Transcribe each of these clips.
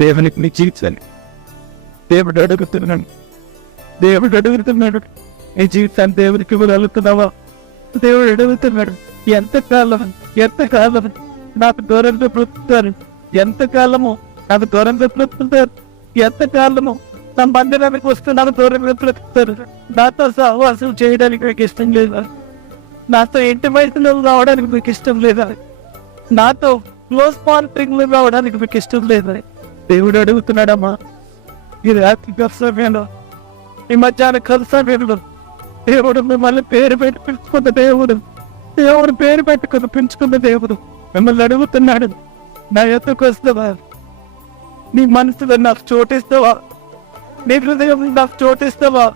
దేవునికి నీ జీవితాన్ని దేవుడు అడుగుతున్నాను దేవుడు అడుగుతున్నాడు. నీ జీవితాన్ని దేవునికి ఇవ్వగలుగుతున్నావా దేవుడు అడుగుతున్నాడు ఎంతకాలం ఎంతకాలం నాకు దూరంగా బ్రతుకుతారు? ఎంతకాలము నాకు దూరంగా బ్రతుకుతారు? ఎంతకాలము నా మందిరానికి వస్తే నాకు దూరంగా బ్రతుకుతారు? నాతో సహవాసం చేయడానికి మీకు ఇష్టం లేదా? నాతో ఇంటి వయసులో రావడానికి మీకు ఇష్టం లేదా? నాతో క్లోజ్ పాన్ రావడానికి మీకు ఇష్టం లేదా? దేవుడు అడుగుతున్నాడమ్మా. ఈ రాత్రి సమయంలో ఈ మధ్యాహ్న కలిసి దేవుడు మిమ్మల్ని పేరు పెట్టి పిలుచుకున్న దేవుడు దేవుడు పేరు పెట్టుకుని పెంచుకున్న దేవుడు మిమ్మల్ని అడుగుతున్నాడు. నా ఎత్తుకు వస్తావా? నీ మనసులో నాకు చోటిస్తావా నీ హృదయం నాకు చోటిస్తావా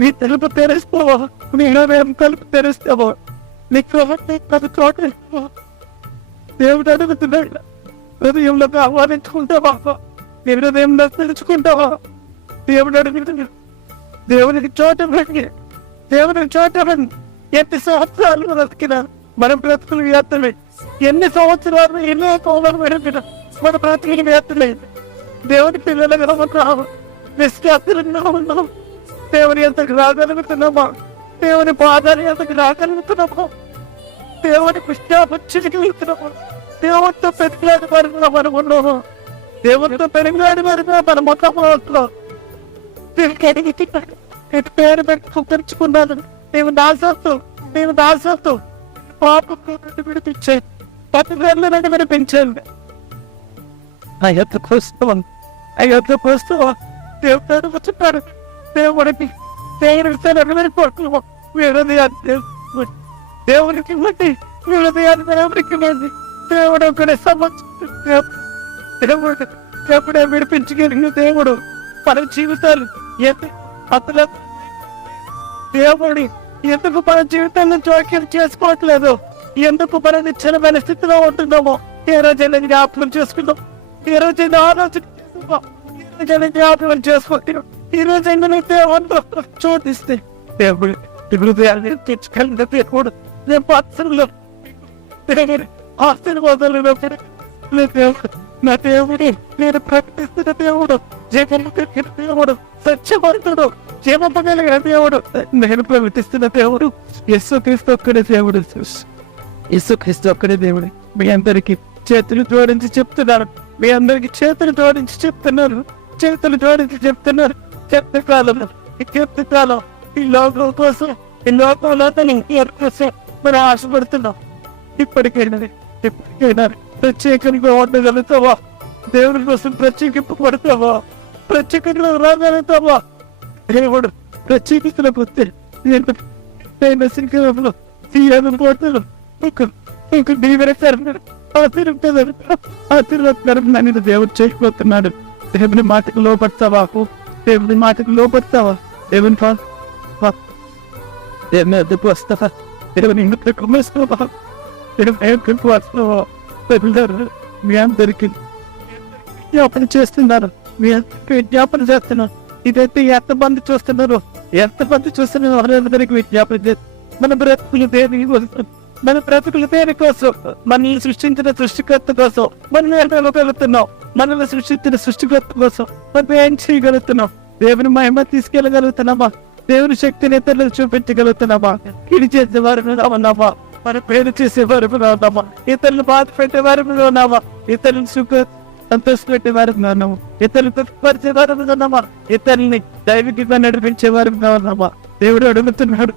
నీ తెలుపు తెరుస్తావా? నీ హృదయం కలుపు తెరుస్తావా? నీ ప్రవర్తన నాకు చోటిస్తావా దేవుడు అడుగుతున్నాడు. హృదయంలోకి ఆహ్వానించుకుంటావా? నీ హృదయంలో తెలుసుకుంటావా దేవుడు అడుగుతున్నాడు దేవునికి చోట పెట్టి దేవునికి చోట పెట్టి ఎన్ని సంవత్సరాలు బ్రతికిన మన బ్రతుకులు వ్యర్థమే. ఎన్ని సంవత్సరాలు ఎన్నో కోవలు పెరిగిన మన బ్రతుకులు వ్యర్థమే. దేవుని పిల్లలుగా ఉన్నాము విశ్వాసులుగా ఉన్నాము దేవుని ఎంతకు రాగలుగుతున్నామా? దేవుని పాదాలు ఎంతకు రాగలుగుతున్నామా? దేవుని దేవుడితో దేవునితో పెరుగులాడి మరిగా మనం ఉన్నాము దేవునితో పెరిగినాడు మరిగా మనం మొత్తం పేరు పెట్టి తెరుచుకున్నాను నేను దాసత్వం నేను దాసత్వం పాప విడిపించే పది వేల నుండి వినిపించాను ఆ యొక్క పుస్తకం ఆ యొక్క పుస్తకం దేవుడు వచ్చుతాడు దేవుడికి దేవుడికి నెరవేరిపోతున్నాము దేవునికి ఇవ్వండి వీరది దేవునికి ఇవ్వండి దేవుడు ఒకటి సమస్య దేవుడు. దేవుడే విడిపించగలిగిన దేవుడు. మన జీవితాలు ఎంత అతను దేవుడి ఎందుకు మన జీవితాన్ని జోక్యం చేసుకోవట్లేదు? ఎందుకు మన నిచ్చలమైన స్థితిలో ఉంటున్నామో? ఏ రోజైనా జ్ఞాపకం చేసుకుందాం. ఈ రోజైనా ఆలోచన చేసుకుందాం. ఈ రోజైనా జ్ఞాపకం చేసుకుంటాం ఈ రోజైనా నువ్వు దేవుడు చోటిస్తే దేవుడు హృదయాన్ని తెచ్చుకెళ్ళిన దేవుడు. నేను పత్రంలో దేవుడు ఆశీర్వాదాలు నా దేవుడు దేవుడి నేను ప్రకటిస్తున్న దేవుడు జగన్ దేవుడు సత్యవంతుడు జీవపగలిగిన దేవుడు నేను ప్రకటిస్తున్న దేవుడు యస్సు క్రీస్తు ఒక్కడే దేవుడు యస్సు క్రీస్తు ఒక్కడే దేవుడు మీ అందరికి చేతులు జోడించి చెప్తున్నారు మీ అందరికి చేతులు జోడించి చెప్తున్నారు చేతులు జోడించి చెప్తున్నారు చెప్తే కాలం ఈ చెప్త కాలం ఈ లోకం కోసం ఈ లోకంలో కోసం మనం ఆశపడుతున్నాం ఇప్పటికైనా ఇప్పటికైనా ప్రత్యేకంగా ఉండగలుగుతావా దేవుని కోసం ప్రత్యేకింపబడతావా? ప్రత్యేకంగా రాగలుగుతావా? దేవుడు ప్రత్యేకతల పొత్తే నేను నేను సింగంలో తీయను పోతాను. ఒక ఒక దీవెనకరణ నేను దేవుడు చేయబోతున్నాడు దేవుని మాటకు లోపడతావా దేవుని మాటకు లోపడతావా దేవుని పా. దేవుని వస్తావా? దేవుని ఇంటికి వస్తావా దేవుని ఇంటికి వస్తావా పిల్లలు మీ అందరికీ జ్ఞాపన చేస్తున్నారు. మీ అందరికీ విజ్ఞాపన చేస్తున్నారు. ఇదైతే ఎంతమంది చూస్తున్నారు? ఎంతమంది చూస్తున్నారు? వారందరికీ విజ్ఞాపన చేస్తున్నారు మన బ్రతుకులు దేని కోసం? మన బ్రతుకులు దేని కోసం? మనల్ని సృష్టించిన సృష్టికర్త కోసం. మనం ఏం వెళ్ళగలుగుతున్నాం మనల్ని సృష్టించిన సృష్టికర్త కోసం. మనం ఏం చేయగలుగుతున్నాం? దేవుని మహిమ తీసుకెళ్ళగలుగుతున్నామా? దేవుని శక్తిని ఇతరులకు చూపించగలుగుతున్నామా? కిడి చేసే వారి మీద ఉన్నామా? మన పేరు చేసే వారి మీద ఉన్నామా? ఇతరులు బాధ పెట్టే వారి మీద ఉన్నామా? ఇతరులు సుఖ సంతోష మీద ఉన్నాము? ఇతరులు తృప్తిపరిచే వారి మీద ఉన్నామా? ఇతరుల్ని దైవికంగా నడిపించే వారి మీద ఉన్నామా? దేవుడు అడుగుతున్నాడు.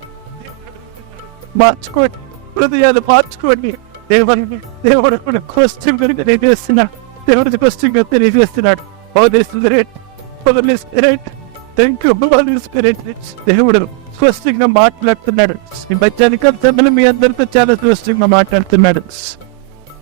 మార్చుకోండి. హృదయాలు మార్చుకోండి. దేవుని దేవుడు కూడా క్వశ్చన్ తెలియజేస్తున్నాడు. దేవుడి క్వశ్చన్ తెలియజేస్తున్నాడు. Holy spirit holy spirit thank you holy spirit దేవుడు స్పష్టంగా మాట్లాడుతున్నాడు. ఈ మధ్యాహ్న తమిళ మీ అందరితో చాలా స్పష్టంగా మాట్లాడుతున్నాడు.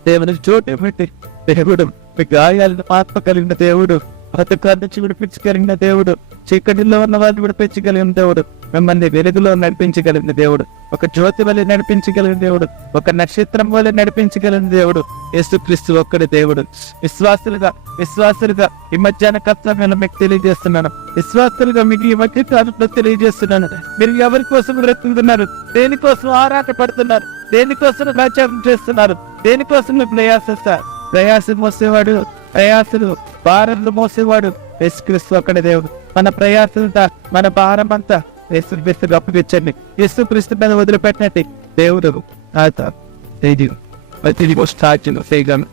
దేవుని చోటు ఏమిటి దేవుడు మీ గాయాలను ఆత్మ కలిగిన దేవుడు బతుకాల నుంచి విడిపించగలిగిన దేవుడు చీకటిలో ఉన్న వారిని విడిపించగలిగిన దేవుడు మిమ్మల్ని వెలుగులో నడిపించగలిగిన దేవుడు. ఒక జ్యోతి వల్ల నడిపించగలిగిన దేవుడు ఒక నక్షత్రం వల్ల నడిపించగలిగిన దేవుడు యేసుక్రీస్తు ఒక్కడి దేవుడు. విశ్వాసులుగా విశ్వాసులుగా ఈ మధ్యాహ్న కర్తవ్యంలో మీకు తెలియజేస్తున్నాను. విశ్వాసులుగా మీకు ఈ మధ్య కాలంలో తెలియజేస్తున్నాను. మీరు ఎవరి కోసం బ్రతుకుతున్నారు? దేనికోసం ఆరాట పడుతున్నారు దేనికోసం ప్రచారం చేస్తున్నారు? దేనికోసం ప్రయాసిస్తారు ప్రయాసం మోసేవాడు ప్రయాసులు భారంలు మోసేవాడు యేసుక్రీస్తు ఒక్కడి దేవుడు. మన ప్రయాసంతా మన భారం యేసు యేసుక్రీస్తుకు అప్పగించండి యేసుక్రీస్తు మీద వదిలిపెట్టండి. దేవుడు ఆత తిరిగి వస్తాను చేయగలను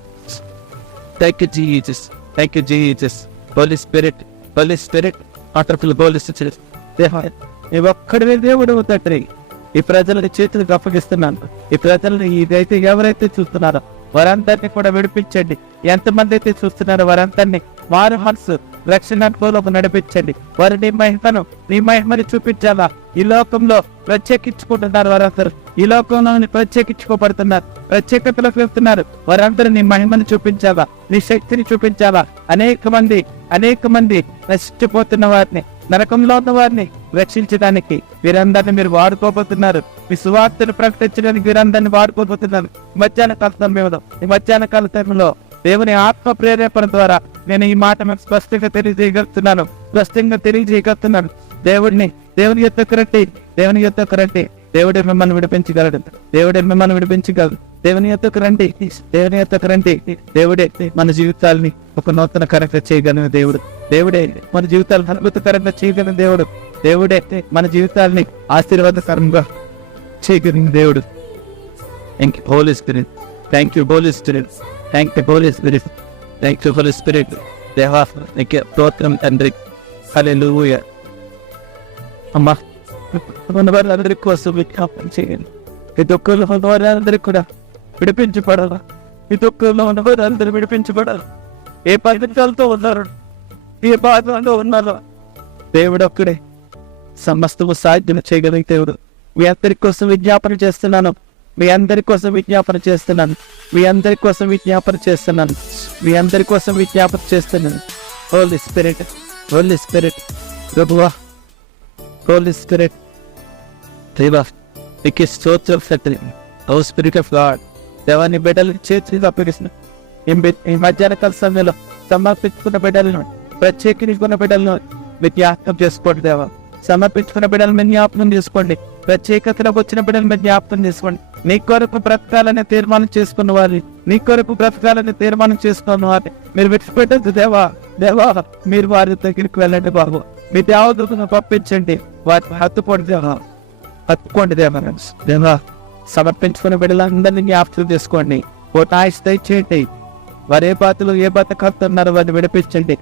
thank you Jesus thank you Jesus. Holy spirit Holy spirit ఆటర్ఫుల్ Holy Spirit. దేవా, ఒక్కడివే దేవుడు తండ్రి ఈ ప్రజలని చేతులకు అప్పగిస్తున్నాను ఈ ప్రజలను ఇదైతే ఎవరైతే చూస్తున్నారో వారందరినీ కూడా విడిపించండి. ఎంతమంది అయితే చూస్తున్నారో వారందరినీ వారి మనసు రక్షణ నడిపించండి. వారి నీ మహిమను నీ మహిమని చూపించాలా? ఈ లోకంలో ప్రత్యేకించుకుంటున్నారు వారందరూ. ఈ లోకంలో ప్రత్యేకించుకోబడుతున్నారు. ప్రత్యేకతలోకి వెళ్తున్నారు వారందరూ నీ మహిమను చూపించాలా? నీ శక్తిని చూపించాలా? అనేక మంది అనేక మంది నశించిపోతున్న వారిని నరకంలో ఉన్న వారిని రక్షించడానికి వీరందరిని మీరు వాడుకోబోతున్నారు. మీ సువార్తను ప్రకటించడానికి వీరందరిని వాడుకోబోతున్నారు. మధ్యాహ్న కాల సమయంలో ఈ మధ్యాహ్న కాల సమయంలో దేవుని ఆత్మ ప్రేరేపణ ద్వారా నేను ఈ మాట మీకు స్పష్టంగా తెలియజేయగలుగుతున్నాను. స్పష్టంగా తెలియజేయగలుగుతున్నాను. దేవుడిని దేవుని యొక్క రండి దేవుని యొక్క రండి. దేవుడే మిమ్మల్ని విడిపించగలడు. దేవుడే మిమ్మల్ని విడిపించగలడు. దేవుని యొక్క రండి. దేవుని యొక్క రండి. దేవుడే మన జీవితాలని ఒక నూతన కరెక్ట్ చేయగలిగిన దేవుడు. దేవుడే మన జీవితాలను అద్భుతకరంగా చేయగలిగిన దేవుడు. దేవుడే మన జీవితాలని ఆశీర్వాదకరంగా చేయగలిగిన దేవుడు. Thank you holy spirit thank you holy spirit thank you holy spirit thank you holy spirit దేవా నీకే స్తోత్రం తండ్రి. హల్లెలూయా అమ్మా మన వారందరి కోసం విజ్ఞాపన చేయండి ఈ దుఃఖంలో ఉన్న వారందరికీ కూడా విడిపించబడాలా ఈ దుఃఖంలో ఉన్న వారందరూ విడిపించబడాలి ఏ పరిస్థితులతో ఉన్నారు ఏ బాధలో ఉన్నారో దేవుడు ఒక్కడే సమస్తము సాధ్యం చేయగలిగే దేవుడు మీ అందరి కోసం విజ్ఞాపన చేస్తున్నాను మీ అందరి కోసం విజ్ఞాపన చేస్తున్నాను మీ అందరి కోసం విజ్ఞాపన చేస్తున్నాను మీ అందరి కోసం విజ్ఞాపన చేస్తున్నాను హోలీ స్పిరిట్ హోలీ స్పిరిట్ ప్రభువా హోలీ స్పిరిట్ దేవా నీకు స్తోత్రం సత్యం ఓ స్పిరిట్ ఆఫ్ గాడ్ దేవాన్ని బిడ్డలు చేతులు అప్పగిస్తున్నాను ఈ బి- మధ్యాహ్న కాల సమయంలో సమర్పించుకున్న బిడ్డలను ప్రత్యేకించుకున్న బిడ్డలను మీరు జ్ఞాపకం చేసుకోండి దేవా సమర్పించుకున్న బిడ్డలు మీరు జ్ఞాపకం చేసుకోండి ప్రత్యేకతలకు వచ్చిన బిడ్డలు మీరు జ్ఞాపకం చేసుకోండి నీ కొరకు బ్రతకాలనే తీర్మానం చేసుకున్న వారిని నీ కొరకు బ్రతకాలనే తీర్మానం చేసుకున్న వారిని మీరు విడిచిపెట్టద్దు దేవా దేవా మీరు వారి దగ్గరికి వెళ్ళండి బాబు. మీ దేవదూతను పంపించండి. వారిని హత్తుకోండి దేవా. హత్తుకోండి దేవా దేవా సమర్పించుకున్న బిడ్డలందరినీ జ్ఞాపకం చేసుకోండి. ఓ నాయస్ దయచేయండి. వారు ఏ బాధలు ఏ బతకడుతున్నారో వారిని విడిపించండి.